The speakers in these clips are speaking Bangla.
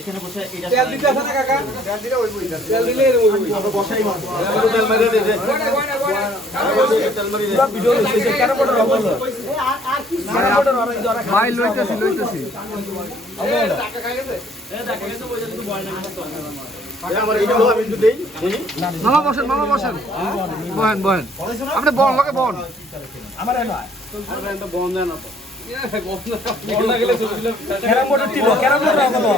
এখানে বসে এটা তেল দিতে আছে না কাকা তেল দিলে ওই বই তেল দিলে ওই আমরা বসাই মারবো তেল মারি দে তেল মারি দে ভিডিও হইছে কেন পড়া রব আর কি ভাই লইতেছি টাকা খাই গেছে টাকা গেছে ওইটা কিন্তু বয় না আমার এইটা হলো আমি একটু দেই মামা বসেন বহেন আপনি বল লগে বল আমার না আর তো বন্ধ না তো carrom board team carrom board রাখলো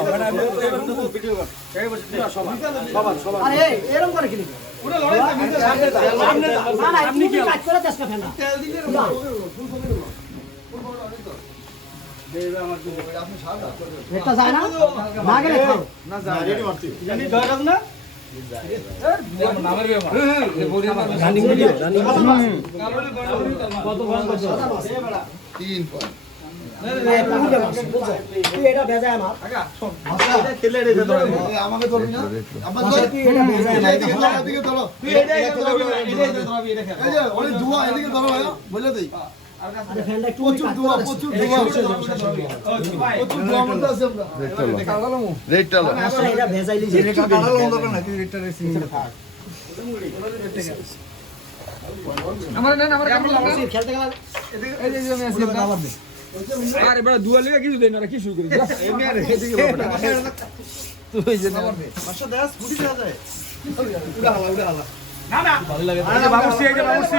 আরে এরকম করে কি পুরো লড়াই না না আপনি কি কাজ করে চেষ্টা ফেনা তেল দিলে এটা যায় না না গেলে খাও না যা রেডি মারছি জানি জয় কাজ না রানিং ভিডিও কত বল করছো 3 পয়েন্ট এটা ভেজা আমার এটা খেলে রে ধরো আমাকে ধরবি না আমার ধর কি এটা ভেজা আমার এদিকে ধরো তুই এটাই ধরবি এটা খেল এই যে ওই দুয়া এদিকে ধরো ভাই বলে দেই আরে ফ্যানটা একটু প্রচুর দুয়া মধ্যে আছে আমরা রেটটা লো আসলে এটা ভেজাইলি যে এটা কাটালো অন্ধ করে না তুই রেটটা রেসিং থাক আমার নেন আমার কাম লাগা খেলতে গেলে এই যে আমি আছি আরে বড় দুয়া লিগা কিছু দেই না কি শুরু করি এমনি আর এদিকে বাবা তুই যে না মাসা দাস গুটি দেওয়া যায় উড়া হালা না না ভালো লাগে বাবুসি এই যে বাবুসি